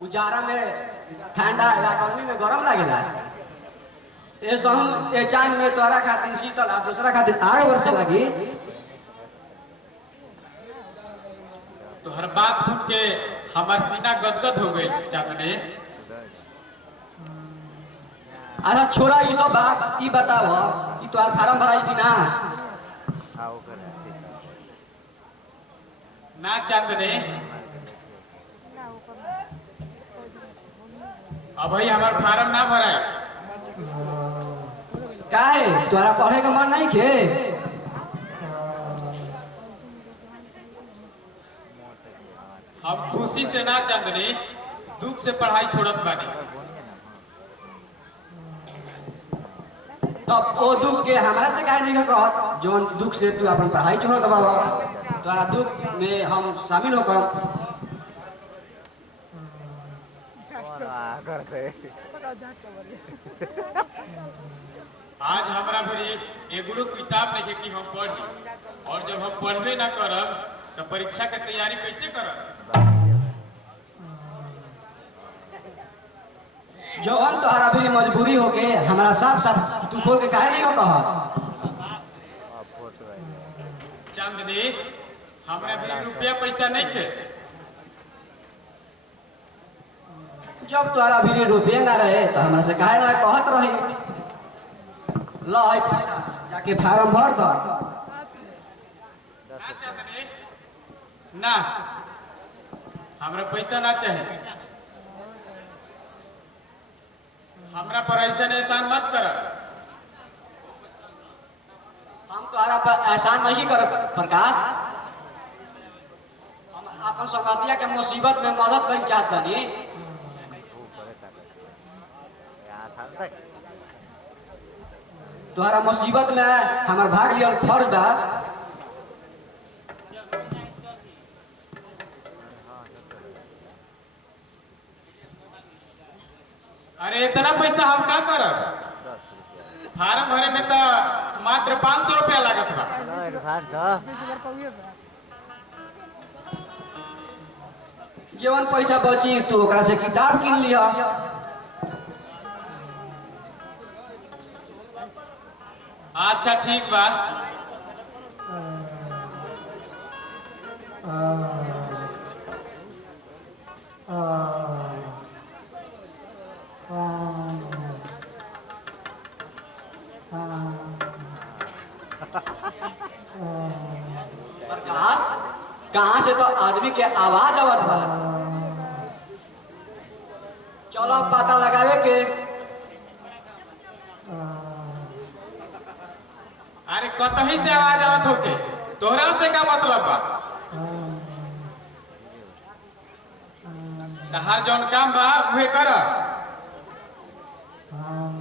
उजाड़ा में ठंडा या गर्मी में गरम लगेला। ये सहू ये चांद में तोरा खातिर शीतल आ दूसरा खातिर आग वर्षे लगी। तो हर बात सुन के हमार सीना गदगद हो गई चांदनी। अच्छा छोरा ये सब बात ये बताओ कि तोहार फार्म भराई कि ना? ना चांदनी, अब भाई हमार फार्म ना भराए। काहे तोरा पढ़े के मन नहीं खे? हम खुशी से ना चांदनी, दुख से पढ़ाई छोड़त बानी। तब ओ दुख के हमरा से काहे नहीं कहत जोन दुख से तू अपनी पढ़ाई छोड़ दबाव? तोरा दुख में हम शामिल होकर आज हमरा भरी एगो किताब नहीं कि हम पढ़ी, और जब हम पढ़बे ना करब तो परीक्षा के तैयारी कैसे करब? जवन तोहरा भी मजबूरी होके हमरा साफ साफ तू खोल के काहे नहीं कहत? चांदनी, हमरा भी रुपया पैसा नहीं थे। जब तोहरा भी रुपये ना रहे तो हमरा से काहे ना कहत रही? ला है पैसा जाके फार्म भर दो। ना चांदनी, ना, हमरा पैसा ना चाहिए। हमरा पर ऐसा एहसान मत कर। हम तोहरा पर एहसान नहीं करब प्रकाश। हम अपन संगतिया के मुसीबत में मदद कर चाहत बानी। तोहरा मुसीबत में हमार भाग लिया फर्ज बा। अरे इतना पैसा हम क्या करब? फार्म भरे में तो मात्र 500 रुपया लागत बा। जीवन पैसा बची तू ओकरा से किताब किन लिया। अच्छा ठीक बा। प्रकाश कहाँ से तो आदमी के आवाज आवत बा। चलो पता लगावे के। अरे कतही से आवाज आवत होके तोहरा से का मतलब बा? हर जौन काम बा उहे कर।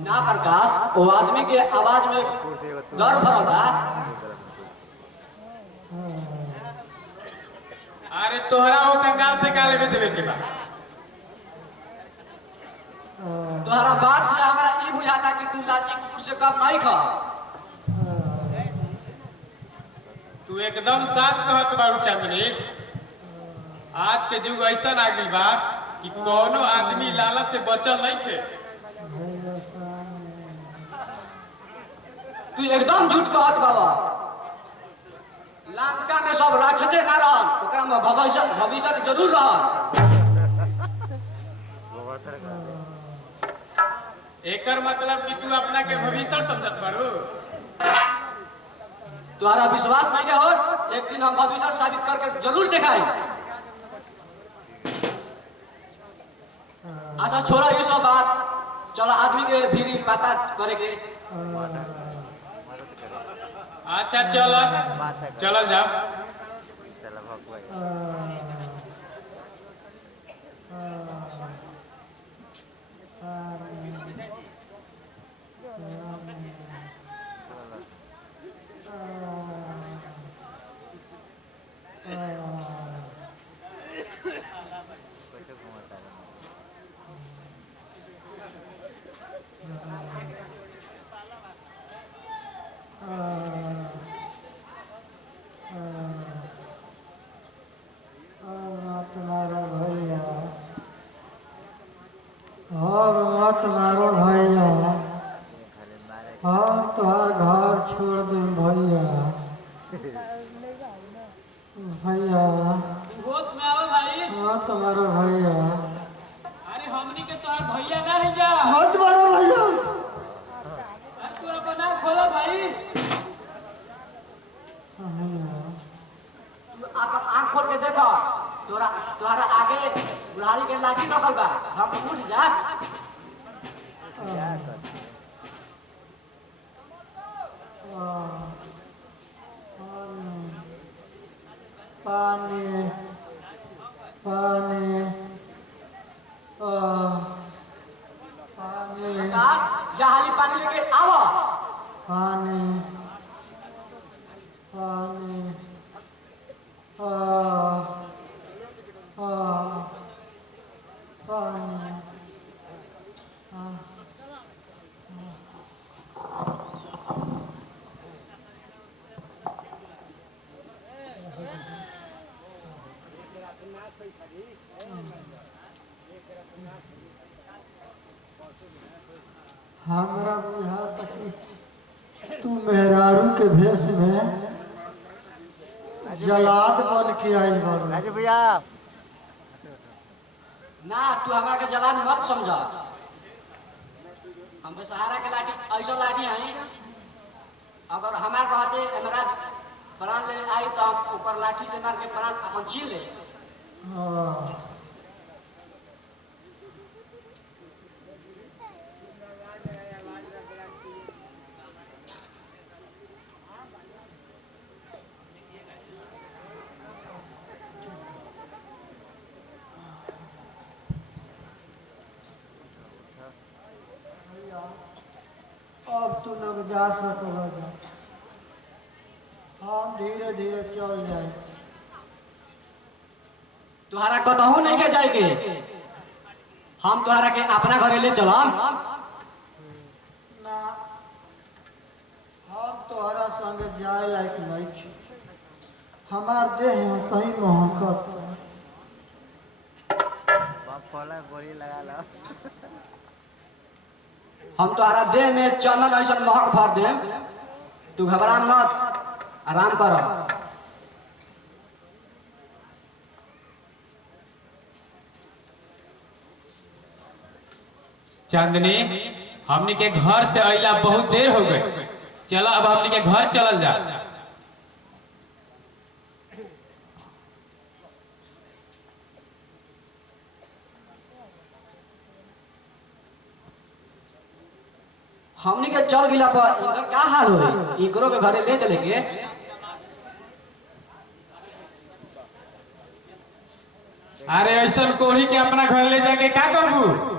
ना प्रकाश वो आदमी के आवाज में डर भरल बा। अरे तोहरा वो कंगाल से का लेवे देवे के बा? तोहरा बात से हमरा ई बुझाता कि तू लाची कुकुर से कम नहीं खा। तू एकदम सच कहत बाड़ू चांदनी। आज के युग ऐसा आ गई बा कि कोनो आदमी लालच से बचल नहीं थे। तू एकदम झूठ कहत बाबा। लंका में सब राक्षसे ना रहन, ओकरा में भविष्य जरूर रहन। एकर मतलब कि तू अपना के भविष्य समझत बाड़ू? तुम्हारा विश्वास नहीं के हो? एक दिन हम भविष्य साबित करके जरूर दिखाई। अच्छा छोड़ा ये सब बात, चलो आदमी के भीड़ पता करे के। अच्छा चलो चलो जाओ। अब मत मारो भैया, हम तोहर घर छोड़ दे भैया। भैया होश में आओ भाई। मत मारो भैया, अरे हमनी के तोहर भैया ना है जा। मत मारो भैया। अरे तू अपन आँख खोला भाई। आप आँख खोल के देखो, तोहरा आगे बुढ़ारी के लाठी रखल बा, हम उठ जा। पानी पानी पानी आकाश जहाली पानी लेके आवो। पानी पानी पानी हमरा बुझाता कि तू मेहरारू के भेष में जलाद बन के आइल बारू। राजू भैया ना तू हमरा के जलान मत समझ। हम सहारा के लाठी ऐसा लाठी है, अगर हमार रहते हमरा प्राण ले आई तो हम ऊपर लाठी से मार के प्राण अपन छीन ले। अब तू लोग जा सकल जा, हम धीरे धीरे चल जाए। तुहरा कतहू नहीं के जाए के, हम तुहरा के अपना घरे ले चलम। ना हम तोहरा संगे जाए लायक नहीं छी, हमार देह में सही मोहब्बत है। बाप खोला गोली लगा लो। हम तुहरा देह में चंदन ऐसा महक भर देम, तू घबरा मत, आराम कर। चांदनी हमनी के घर से अइला बहुत देर हो गई, चला अब हमनी के घर चलल जा। हमनी के चल गिला पर इनकर का हाल होई? इकरो के घरे ले चले के। अरे ऐसा कोही के अपना घर ले जाके का करबू?